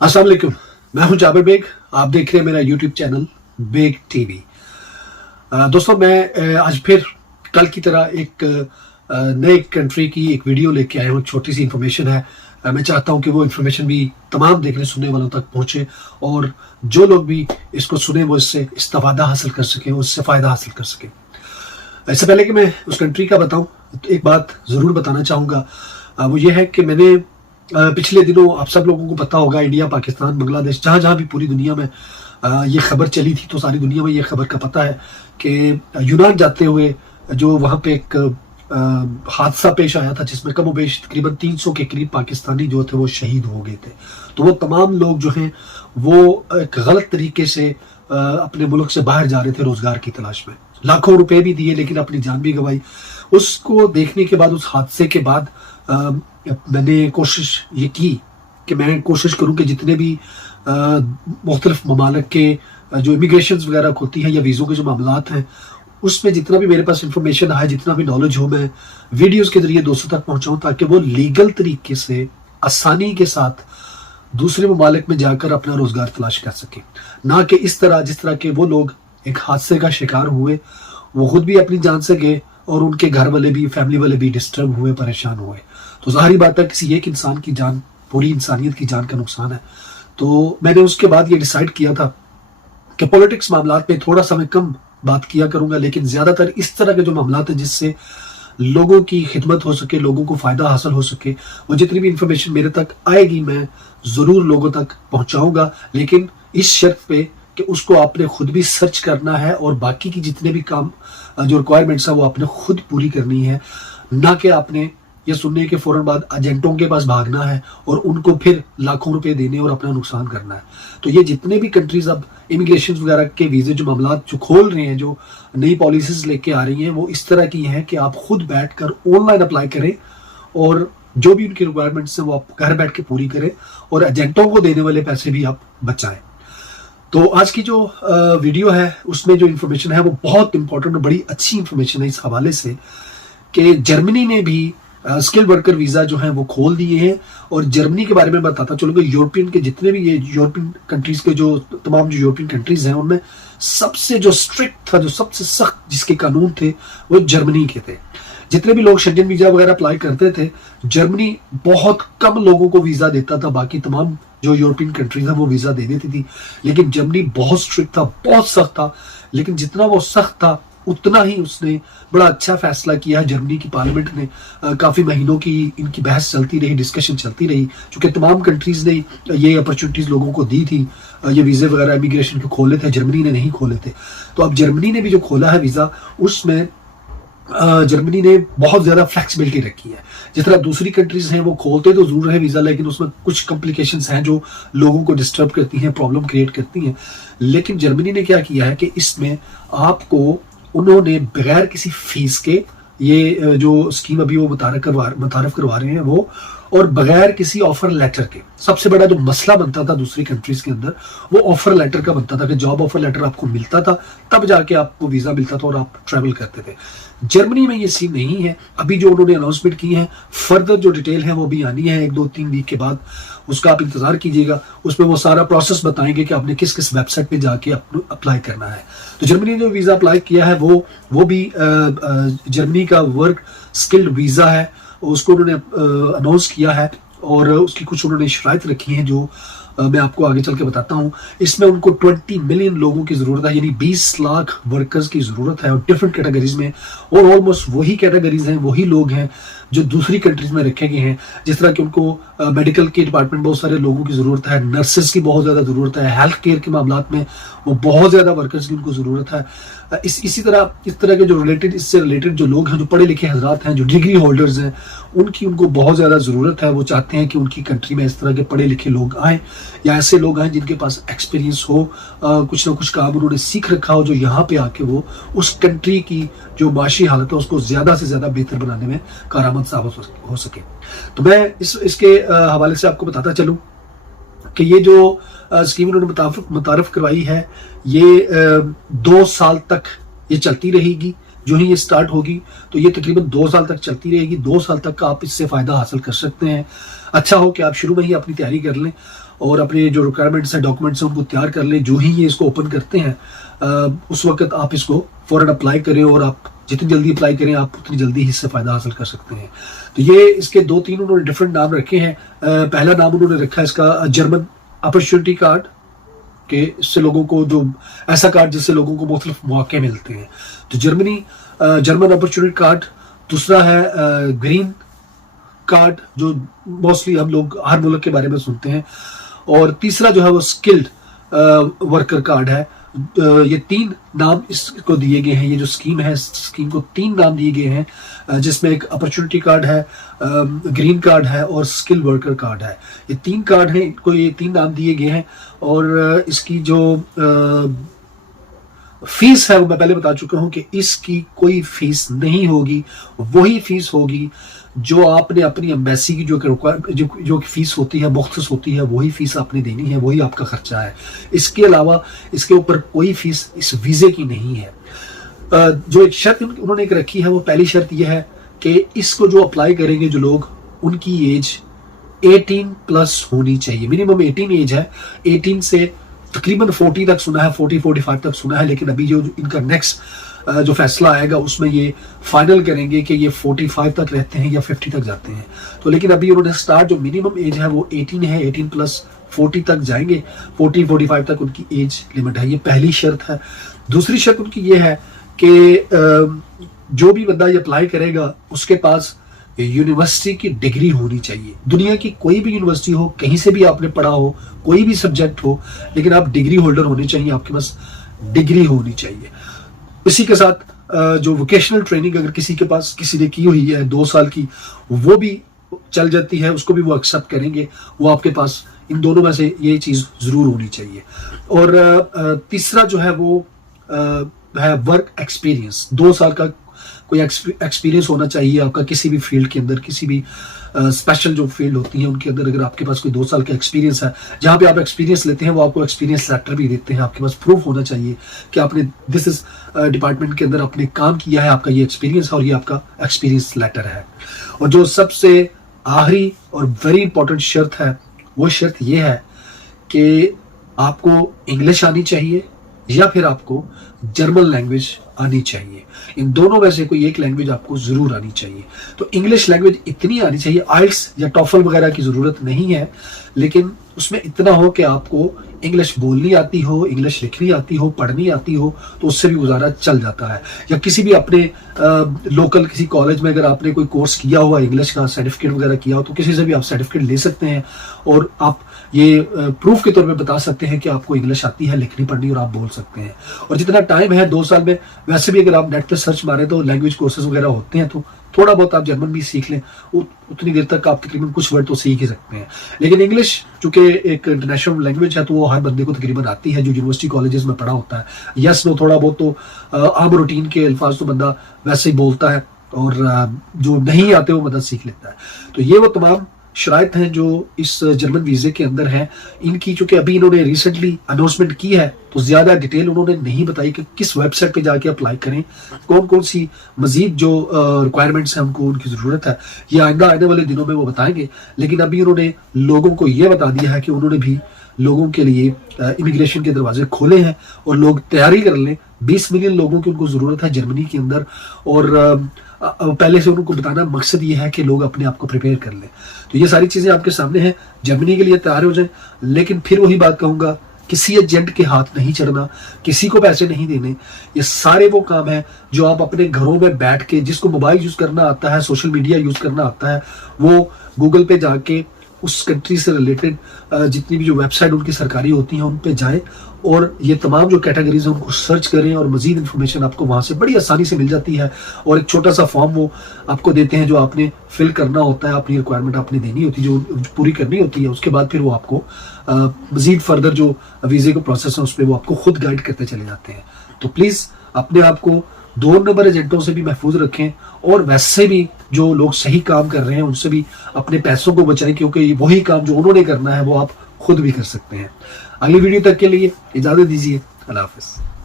अस्सलाम वालेकुम। मैं हूं जाबिर बेग। आप देख रहे हैं मेरा यूट्यूब चैनल बेग टीवी। दोस्तों, मैं आज फिर कल की तरह एक नए कंट्री की एक वीडियो लेके आया हूं। छोटी सी इन्फॉर्मेशन है। मैं चाहता हूं कि वो इन्फॉर्मेशन भी तमाम देखने सुनने वालों तक पहुंचे और जो लोग भी इसको सुने वो इससे इस्तेफादा हासिल कर सकें, उससे फ़ायदा हासिल कर सकें। इससे पहले कि मैं उस कंट्री का बताऊं, तो एक बात ज़रूर बताना चाहूँगा। वो ये है कि मैंने पिछले दिनों, आप सब लोगों को पता होगा, इंडिया, पाकिस्तान, बांग्लादेश, जहाँ जहाँ भी पूरी दुनिया में ये खबर चली थी, तो सारी दुनिया में ये खबर का पता है कि यूनान जाते हुए जो वहाँ पे एक हादसा पेश आया था, जिसमें कम बेश तकरीबन 300 के करीब पाकिस्तानी जो थे वो शहीद हो गए थे। तो वो तमाम लोग जो हैं वो एक गलत तरीके से अपने मुल्क से बाहर जा रहे थे रोजगार की तलाश में। लाखों रुपए भी दिए लेकिन अपनी जान भी गंवाई। उसको देखने के बाद, उस हादसे के बाद मैंने कोशिश ये की कि मैं कोशिश करूं कि जितने भी मुख्तलिफ ममालिक के जो इमिग्रेशन वगैरह होती है या वीज़ों के जो मामलात हैं, उसमें जितना भी मेरे पास इंफॉर्मेशन है, जितना भी नॉलेज हो, मैं वीडियोस के जरिए दोस्तों तक पहुंचाऊं ताकि वो लीगल तरीके से आसानी के साथ दूसरे ममालिक में जाकर अपना रोजगार तलाश कर सके। ना कि इस तरह जिस तरह के वो लोग एक हादसे का शिकार हुए, वो खुद भी अपनी जान से गए और उनके घर वाले भी, फैमिली वाले भी डिस्टर्ब हुए, परेशान हुए। तो जाहिर बात है किसी एक इंसान की जान, पूरी इंसानियत की जान का नुकसान है। तो मैंने उसके बाद ये डिसाइड किया था कि पॉलिटिक्स मामलात पे थोड़ा सा मैं कम बात किया करूंगा, लेकिन ज्यादातर इस तरह के जो मामलात हैं जिससे लोगों की खिदमत हो सके, लोगों को फायदा हासिल हो सके, वो जितनी भी इंफॉर्मेशन मेरे तक आएगी मैं जरूर लोगों तक पहुंचाऊंगा। लेकिन इस शर्त पे कि उसको आपने खुद भी सर्च करना है और बाकी की जितने भी काम जो रिक्वायरमेंट्स है वो आपने खुद पूरी करनी है। ना कि आपने ये सुनने के फौरन बाद एजेंटों के पास भागना है और उनको फिर लाखों रुपए देने और अपना नुकसान करना है। तो ये जितने भी कंट्रीज अब इमिग्रेशन वगैरह के वीजे जो मामलात जो खोल रहे हैं, जो नई पॉलिसीज लेके आ रही हैं, वो इस तरह की हैं कि आप खुद बैठकर ऑनलाइन अप्लाई करें और जो भी उनकी रिक्वायरमेंट्स हैं वो आप घर बैठ के पूरी करें और एजेंटों को देने वाले पैसे भी आप बचाएं। तो आज की जो वीडियो है उसमें जो इन्फॉर्मेशन है वो बहुत इंपॉर्टेंट और बड़ी अच्छी इन्फॉर्मेशन है इस हवाले से कि जर्मनी ने भी स्किल वर्कर वीजा जो है वो खोल दिए हैं। और जर्मनी के बारे में बताता चलूंगा, यूरोपियन के जितने भी ये यूरोपियन कंट्रीज के जो तमाम जो यूरोपियन कंट्रीज हैं उनमें सबसे जो स्ट्रिक्ट था, जो सबसे सख्त जिसके कानून थे, वो जर्मनी के थे। जितने भी लोग शेंजन वीजा वगैरह अप्लाई करते थे, जर्मनी बहुत कम लोगों को वीजा देता था। बाकी तमाम जो यूरोपियन कंट्रीज हैं वो वीजा दे देती थी, लेकिन जर्मनी बहुत स्ट्रिक्ट था, बहुत सख्त था। लेकिन जितना वो सख्त था उतना ही उसने बड़ा अच्छा फैसला किया। जर्मनी की पार्लियामेंट ने काफी महीनों की इनकी बहस चलती रही, डिस्कशन चलती रही, क्योंकि तमाम कंट्रीज ने ये अपॉर्चुनिटीज लोगों को दी थी, ये वीजे वगैरह इमिग्रेशन के खोले थे, जर्मनी ने नहीं खोले थे। तो अब जर्मनी ने भी जो खोला है वीजा, उसमें जर्मनी ने बहुत ज्यादा फ्लेक्सिबिलिटी रखी है। जिस तरह दूसरी कंट्रीज हैं वो खोलते तो जरूर है वीजा, लेकिन उसमें कुछ कॉम्प्लिकेशंस हैं जो लोगों को डिस्टर्ब करती हैं, प्रॉब्लम क्रिएट करती हैं। लेकिन जर्मनी ने क्या किया है कि इसमें आपको उन्होंने बगैर किसी फीस के ये जो स्कीम अभी वो मुतारफ करवा रहे हैं वो, और बगैर किसी ऑफर लेटर के। सबसे बड़ा जो मसला बनता था दूसरी कंट्रीज के अंदर वो ऑफर लेटर का बनता था कि जॉब ऑफर लेटर आपको मिलता था तब जाके आपको वीजा मिलता था और आप ट्रैवल करते थे। जर्मनी में ये सीन नहीं है। अभी जो उन्होंने अनाउंसमेंट की है, फर्दर जो डिटेल है वो भी आनी है 1-2-3 वीक के बाद, उसका आप इंतजार कीजिएगा। उसमें वो सारा प्रोसेस बताएंगे कि आपने किस किस वेबसाइट पे जाके अप्लाई करना है। तो जर्मनी ने जो वीजा अप्लाई किया है वो भी जर्मनी का वर्क स्किल्ड वीजा है, उसको उन्होंने अनाउंस किया है और उसकी कुछ उन्होंने शराइत रखी हैं जो मैं आपको आगे चल के बताता हूँ। इसमें उनको 20 मिलियन लोगों की जरूरत है, यानी 20 लाख वर्कर्स की जरूरत है और डिफरेंट कैटेगरीज में, और ऑलमोस्ट वही कैटेगरीज हैं, वही लोग हैं जो दूसरी कंट्रीज में रखे गए हैं। जिस तरह कि उनको मेडिकल के डिपार्टमेंट बहुत सारे लोगों की जरूरत है, नर्सेस की बहुत ज्यादा जरूरत है, हेल्थ केयर के मामलात में वो बहुत ज्यादा वर्कर्स की उनको जरूरत है। इसी तरह इस तरह के जो इससे रिलेटेड जो लोग हैं, जो पढ़े लिखे हजरात हैं, जो डिग्री होल्डर्स हैं, उनकी उनको बहुत ज्यादा जरूरत है। वो चाहते हैं कि उनकी कंट्री में इस तरह के पढ़े लिखे लोग आए या ऐसे लोग आए जिनके पास एक्सपीरियंस हो, कुछ ना कुछ काम उन्होंने सीख रखा हो, जो यहाँ पे आके वो उस कंट्री की जो माशी हालत है उसको ज्यादा से ज्यादा बेहतर बनाने में कारामद साबित हो सके। तो मैं इसके हवाले से आपको बताता चलूं कि ये जो स्कीम उन्होंने मुतारफ करवाई है, ये 2 साल तक ये चलती रहेगी। जो ही ये स्टार्ट होगी तो ये तकरीबन 2 साल तक चलती रहेगी। 2 साल तक का आप इससे फायदा हासिल कर सकते हैं। अच्छा हो कि आप शुरू में ही अपनी तैयारी कर लें और अपने जो रिक्वायरमेंट्स हैं, डॉक्यूमेंट्स हैं, उनको तैयार कर लें। जो ही ये इसको ओपन करते हैं उस वक्त आप इसको फ़ौरन अप्लाई करें, और आप जितनी जल्दी अप्लाई करें आप उतनी जल्दी ही इससे फ़ायदा हासिल कर सकते हैं। तो ये इसके 2-3 उन्होंने डिफरेंट नाम रखे हैं। पहला नाम उन्होंने रखा है इसका जर्मन अपॉर्चुनिटी कार्ड, कि इससे लोगों को, जो ऐसा कार्ड जिससे लोगों को मुख्तलिफ मौके मिलते हैं, तो जर्मन अपॉर्चुनिटी कार्ड। दूसरा है ग्रीन कार्ड, जो मोस्टली हम लोग हर मुल्क के बारे में सुनते हैं। और तीसरा जो है वो स्किल्ड वर्कर कार्ड है। ये 3 नाम इसको दिए गए हैं। ये जो स्कीम है, स्कीम को 3 नाम दिए गए हैं, जिसमें एक अपॉर्चुनिटी कार्ड है, ग्रीन कार्ड है और स्किल वर्कर कार्ड है। ये 3 कार्ड हैं, इनको ये 3 नाम दिए गए हैं। और इसकी जो फीस है वो मैं पहले बता चुका हूं कि इसकी कोई फीस नहीं होगी। वही फीस होगी जो आपने अपनी एम्बेसी की जो फीस होती है, मुख्तस होती है, वही फीस आपने देनी है, वही आपका खर्चा है। इसके अलावा इसके ऊपर कोई फीस इस वीज़े की नहीं है। जो एक शर्त उन्होंने एक रखी है, वो पहली शर्त यह है कि इसको जो अप्लाई करेंगे जो लोग, उनकी एज 18 प्लस होनी चाहिए। मिनिमम 18 एज है। 18 से तकरीबन 40 तक सुना है, 40-45 तक सुना है, लेकिन अभी जो इनका नेक्स्ट जो फैसला आएगा उसमें ये फाइनल करेंगे कि ये 45 तक रहते हैं या 50 तक जाते हैं। तो लेकिन अभी उन्होंने स्टार्ट, जो मिनिमम एज है वो 18 है, 18 प्लस 40 तक जाएंगे। 40-45 तक उनकी एज लिमिट है। ये पहली शर्त है। दूसरी शर्त उनकी ये है कि जो भी बंदा ये अप्लाई करेगा उसके पास यूनिवर्सिटी की डिग्री होनी चाहिए। दुनिया की कोई भी यूनिवर्सिटी हो, कहीं से भी आपने पढ़ा हो, कोई भी सब्जेक्ट हो, लेकिन आप डिग्री होल्डर होने चाहिए, आपके पास डिग्री होनी चाहिए। इसी के साथ जो वोकेशनल ट्रेनिंग अगर किसी के पास, किसी ने की हुई है 2 साल की, वो भी चल जाती है, उसको भी वो एक्सेप्ट करेंगे। वो आपके पास इन दोनों में से ये चीज़ ज़रूर होनी चाहिए। और तीसरा जो है वो है वर्क एक्सपीरियंस। 2 साल का कोई एक्सपीरियंस होना चाहिए आपका किसी भी फील्ड के अंदर, किसी भी स्पेशल जो फील्ड होती है उनके अंदर। अगर आपके पास कोई 2 साल का एक्सपीरियंस है, जहाँ पे आप एक्सपीरियंस लेते हैं, वो आपको एक्सपीरियंस लेटर भी देते हैं। आपके पास प्रूफ होना चाहिए कि आपने दिस इज डिपार्टमेंट के अंदर आपने काम किया है, आपका ये एक्सपीरियंस है और ये आपका एक्सपीरियंस लेटर है। और जो सबसे आखिरी और वेरी इंपॉर्टेंट शर्त है, वो शर्त ये है कि आपको इंग्लिश आनी चाहिए या फिर आपको जर्मन लैंग्वेज आनी चाहिए। इन दोनों में से कोई एक लैंग्वेज आपको जरूर आनी चाहिए। तो इंग्लिश लैंग्वेज इतनी आनी चाहिए, आइल्स या टॉफल वगैरह की जरूरत नहीं है, लेकिन उसमें इतना हो कि आपको इंग्लिश बोलनी आती हो, इंग्लिश लिखनी आती हो, पढ़नी आती हो, तो उससे भी गुजारा चल जाता है। या किसी भी अपने लोकल किसी कॉलेज में अगर आपने कोई कोर्स किया हुआ इंग्लिश का, सर्टिफिकेट वगैरह किया हो, तो किसी से भी आप सर्टिफिकेट ले सकते हैं और आप ये प्रूफ के तौर पे बता सकते हैं कि आपको इंग्लिश आती है, लिखनी पढ़नी, और आप बोल सकते हैं। और जितना टाइम है 2 साल में, वैसे भी अगर आप नेट पे सर्च मारें तो लैंग्वेज कोर्सेज वगैरह होते हैं, तो थोड़ा बहुत आप जर्मन भी सीख लें, उतनी देर तक आप तकरीबन कुछ वर्ड तो सीख ही सकते हैं। लेकिन इंग्लिश चूंकि एक इंटरनेशनल लैंग्वेज है, तो वो हर बंदे को तकरीबन आती है जो यूनिवर्सिटी कॉलेजेस में पढ़ा होता है। यस नो थोड़ा बहुत तो आम रूटीन के अल्फाज तो बंदा वैसे ही बोलता है, और जो नहीं आते वो बंदा सीख लेता है। तो ये वो तमाम शराइत हैं जो इस जर्मन वीज़े के अंदर हैं। इनकी चूंकि अभी इन्होंने रिसेंटली अनाउंसमेंट की है, तो ज़्यादा डिटेल उन्होंने नहीं बताई कि किस वेबसाइट पे जाके अप्लाई करें, कौन कौन सी मजीद जो रिक्वायरमेंट्स हैं उनको, उनकी ज़रूरत है। ये आइंदा आने वाले दिनों में वो बताएंगे। लेकिन अभी उन्होंने लोगों को ये बता दिया है कि उन्होंने भी लोगों के लिए इमिग्रेशन के दरवाजे खोले हैं और लोग तैयारी कर लें। 20 मिलियन लोगों की उनको ज़रूरत है जर्मनी के अंदर, और पहले से उनको बताना मकसद ये है कि लोग अपने आप को प्रिपेयर कर लें। तो ये सारी चीज़ें आपके सामने हैं, जर्मनी के लिए तैयार हो जाएं। लेकिन फिर वही बात कहूँगा, किसी एजेंट के हाथ नहीं चढ़ना, किसी को पैसे नहीं देने। ये सारे वो काम है जो आप अपने घरों में बैठ के, जिसको मोबाइल यूज़ करना आता है, सोशल मीडिया यूज़ करना आता है, वो गूगल पे जाके उस कंट्री से रिलेटेड जितनी भी जो वेबसाइट उनकी सरकारी होती हैं उन पे जाएं और ये तमाम जो कैटेगरीज हैं उनको सर्च करें, और मजीद इन्फॉर्मेशन आपको वहाँ से बड़ी आसानी से मिल जाती है। और एक छोटा सा फॉर्म वो आपको देते हैं जो आपने फिल करना होता है, अपनी रिक्वायरमेंट आपने देनी होती है, जो पूरी करनी होती है। उसके बाद फिर वो आपको मजीद फर्दर जो वीज़े का प्रोसेस है उस पर वो आपको खुद गाइड करते चले जाते हैं। तो प्लीज़ अपने आप को 2 नंबर एजेंटों से भी महफूज रखें, और वैसे भी जो लोग सही काम कर रहे हैं उनसे भी अपने पैसों को बचाएं, क्योंकि वही काम जो उन्होंने करना है वो आप खुद भी कर सकते हैं। अगली वीडियो तक के लिए इजाज़त दीजिए। अल्लाह हाफ़िज़।